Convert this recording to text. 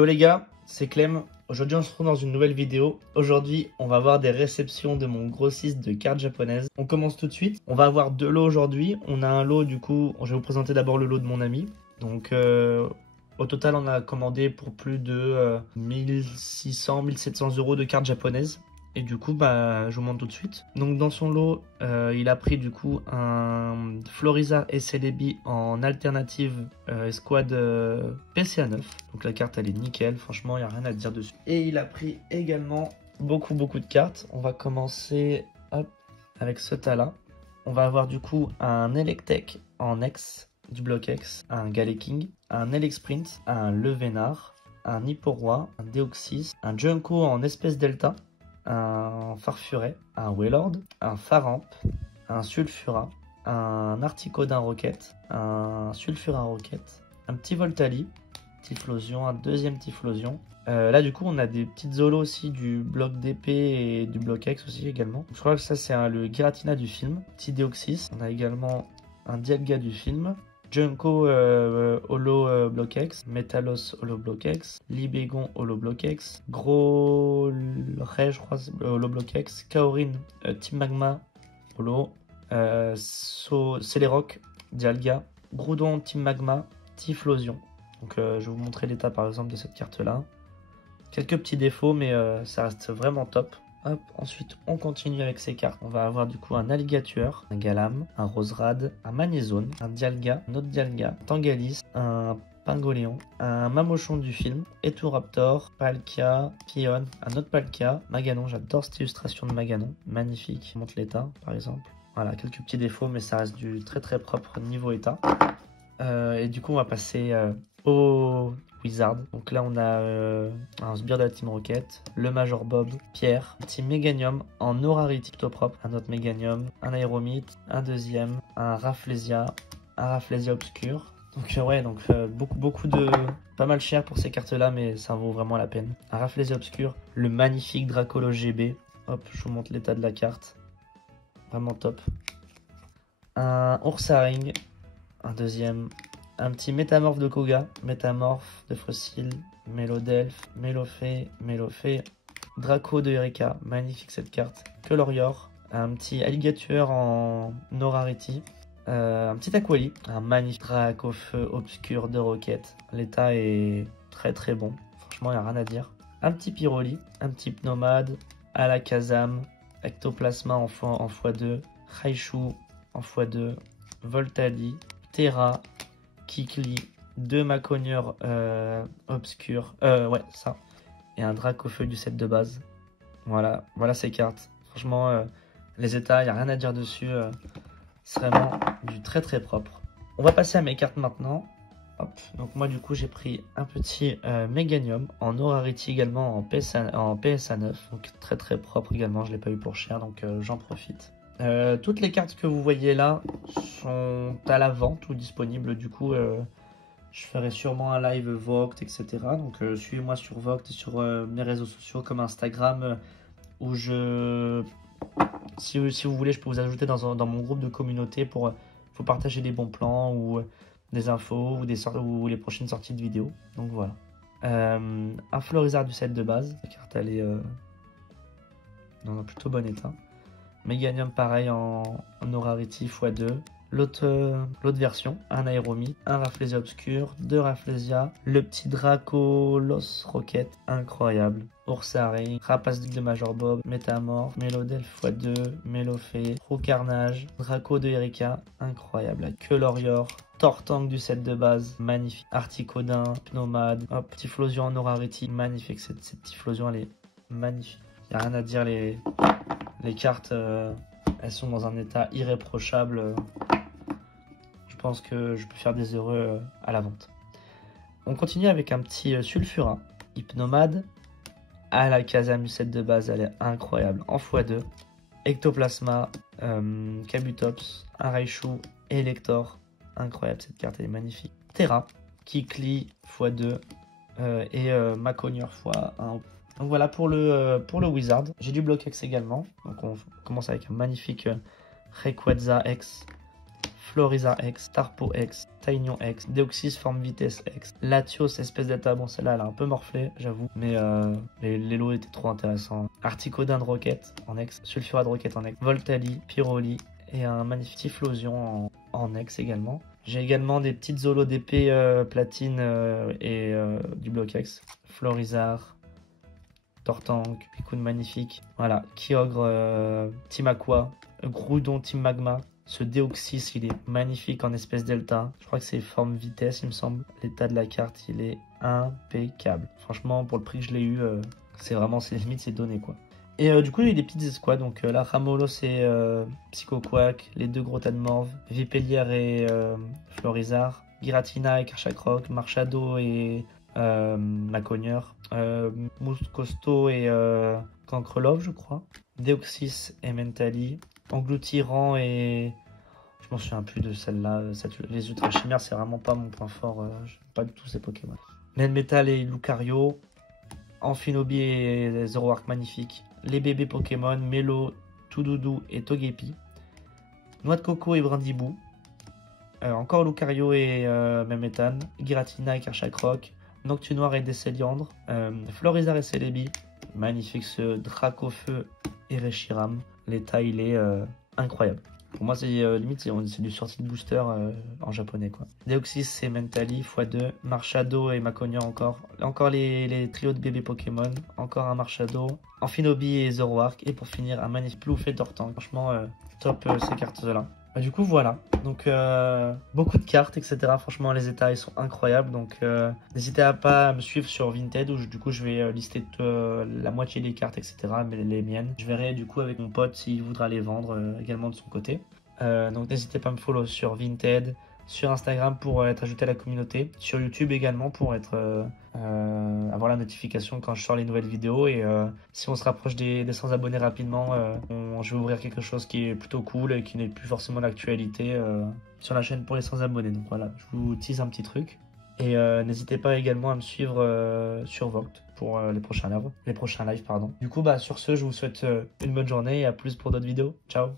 Yo les gars, c'est Clem. Aujourd'hui on se retrouve dans une nouvelle vidéo. Aujourd'hui on va avoir des réceptions de mon grossiste de cartes japonaises. On commence tout de suite. On va avoir deux lots aujourd'hui. On a un lot du coup, je vais vous présenter d'abord le lot de mon ami. Donc au total on a commandé pour plus de 1600-1700 euros de cartes japonaises. Et du coup, je vous montre tout de suite. Donc dans son lot, il a pris du coup un Florizard SLB en alternative escouade PCA 9. Donc la carte elle est nickel, franchement il n'y a rien à dire dessus. Et il a pris également beaucoup de cartes. On va commencer hop, avec ce tas-là. On va avoir du coup un Electek en X du bloc X, un Galeking, un Elexprint, un Levénard, un Hipporoi, un Deoxys, un Junko en espèce Delta, un Farfuret, un Wailord, un Faramp, un Sulfura, un Articodin Rocket, un Sulfura Rocket, un petit Voltali, Typhlosion, un deuxième Typhlosion. Là du coup on a des petites zolos aussi du bloc DP et du bloc X aussi également. Je crois que ça c'est le Giratina du film. Petit Deoxys, on a également un Dialga du film. Junko Holo Block X, Metalos Holo Block X, Libégon Holo Block X, Gros Ray je crois Holo Block X, Kaorin Team Magma Holo, Celeroc Dialga, Groudon Team Magma, Typhlosion. Donc je vais vous montrer l'état par exemple de cette carte là. Quelques petits défauts mais ça reste vraiment top. Hop, ensuite on continue avec ces cartes. On va avoir du coup un Alligator, un Galam, un Roserad, un Magnézone, un Dialga, un autre Dialga, un Tangalis, un Pingoléon, un Mamochon du film, Eturaptor, Palkia, Kion, un autre Palkia, Maganon. J'adore cette illustration de Maganon, magnifique. Je montre l'état par exemple. Voilà, quelques petits défauts mais ça reste du très propre niveau état. Et du coup on va passer au Wizard. Donc là on a un Sbire de la Team Rocket, le Major Bob, Pierre, un petit Meganium en Aurarity plutôt propre, un autre Meganium, un Aéromite, un deuxième, un Rafflesia Obscur. Donc ouais, donc beaucoup de... pas mal cher pour ces cartes là mais ça vaut vraiment la peine. Un Rafflesia Obscur, le magnifique Dracolo GB. Hop, je vous montre l'état de la carte. Vraiment top. Un Ursaring, un deuxième, un petit Métamorphe de Koga, Métamorphe de Fossil, Mélodelph, Mélofée, Draco de Erika, magnifique cette carte, Colorior, un petit Alligator en No Rarity, un petit Aquali, un magnifique Dracofeu Obscur de Rocket, l'état est très bon, franchement il n'y a rien à dire, un petit Pyroli, un petit Pnomade, Alakazam, Ectoplasma en x2, Raichu en x2, Voltali, Terra, Kikli, deux Maconieur obscurs, ouais ça, et un Dracofeu du set de base. Voilà ces cartes. Franchement, les états, il n'y a rien à dire dessus. C'est vraiment du très propre. On va passer à mes cartes maintenant. Hop. Donc moi du coup j'ai pris un petit Meganium en Aurarity également en PSA 9. Donc très propre également, je ne l'ai pas eu pour cher donc j'en profite. Toutes les cartes que vous voyez là sont à la vente ou disponibles. Du coup, je ferai sûrement un live Vogt, etc. Donc, suivez-moi sur Vogt et sur mes réseaux sociaux comme Instagram, où si vous voulez, je peux vous ajouter dans mon groupe de communauté pour vous partager des bons plans ou des infos ou les prochaines sorties de vidéos. Donc voilà. Un Florizard du set de base. La carte, elle est dans un plutôt bon état. Meganium pareil en Aurarity x2. L'autre version, un Aéromite, un Rafflesia Obscur, deux Rafflesia, le petit Dracolos Rocket, incroyable. Ursaring, Rapace de Major Bob, Métamorphe, Mélodelph x2, Mélofée, Roucarnage, Draco de Erika, incroyable. Colorior, Tortank du set de base, magnifique. Articodin, Pnomade, hop, Typhlosion en Aurarity, magnifique. Cette Typhlosion elle est magnifique. Il n'y a rien à dire, les cartes, elles sont dans un état irréprochable. Je pense que je peux faire des heureux à la vente. On continue avec un petit Sulfura, Hypnomade, Alakazam set de base, elle est incroyable, en x2. Ectoplasma, Kabutops, un Raichu, Elector, incroyable cette carte, elle est magnifique. Terra, Kikli x2 et Maconieur x1. Donc voilà pour le Wizard. J'ai du bloc X également. Donc on commence avec un magnifique Rayquaza X, Florizarre X, Tarpo X, Taignon X, Deoxys Forme Vitesse X, Latios espèce d'état. Bon, celle-là, elle a un peu morflé, j'avoue, mais les lots étaient trop intéressants. Articodin de Rocket en X, Sulfura de Rocket en X, Voltali, Pyroli et un magnifique Typhlosion en X également. J'ai également des petites Zolos d'épée platine et du bloc X, Florizarre, Tortank, Picoun magnifique, voilà, Kyogre, Team Aqua, Groudon Team Magma. Ce Deoxys, il est magnifique en espèce delta. Je crois que c'est forme vitesse, il me semble. L'état de la carte, il est impeccable. Franchement, pour le prix que je l'ai eu, c'est limite, c'est donné quoi. Et du coup, il y a des petites escouades. Donc là, Ramolo, c'est Psycho Quack, les deux gros tas de morve, Vipellière et Florizarre, Giratina et Karchakroc, Marchado et Macogneur, Mouscosto et Cancrelove, je crois, Deoxys et Mentali, Engloutirant et je m'en souviens plus de celle-là. Les Ultra Chimères, c'est vraiment pas mon point fort. J'aime pas du tout ces Pokémon. Nenmetal et Lucario, Amphinobi et Zoroark magnifique, les bébés Pokémon Melo, Toudoudou et Togepi, Noix de Coco et Brindibou, encore Lucario et Memetan, Giratina et Karchakroc, Noctunoir et Décéliandre, Florizarre et Celebi, magnifique ce Dracofeu et Reshiram. L'état il est incroyable. Pour moi c'est limite c'est du sortie de booster en japonais quoi. Deoxys et Mentali x2, Marchado et Macogneur encore les trios de bébés Pokémon, encore un Marchado, Amphinobi et Zoroark et pour finir un magnifique Plouf et Tortank. Franchement top ces cartes là. Du coup voilà, donc beaucoup de cartes etc. Franchement les états ils sont incroyables, donc n'hésitez pas à me suivre sur Vinted où du coup je vais lister la moitié des cartes etc. mais les miennes. Je verrai du coup avec mon pote s'il voudra les vendre également de son côté. Donc n'hésitez pas à me follow sur Vinted, sur Instagram pour être ajouté à la communauté, sur YouTube également pour avoir la notification quand je sors les nouvelles vidéos et si on se rapproche des 100 abonnés rapidement, je vais ouvrir quelque chose qui est plutôt cool et qui n'est plus forcément d'actualité sur la chaîne pour les 100 abonnés. Donc voilà, je vous tease un petit truc. Et n'hésitez pas également à me suivre sur Vogt pour les prochains lives. Du coup, sur ce, je vous souhaite une bonne journée et à plus pour d'autres vidéos. Ciao!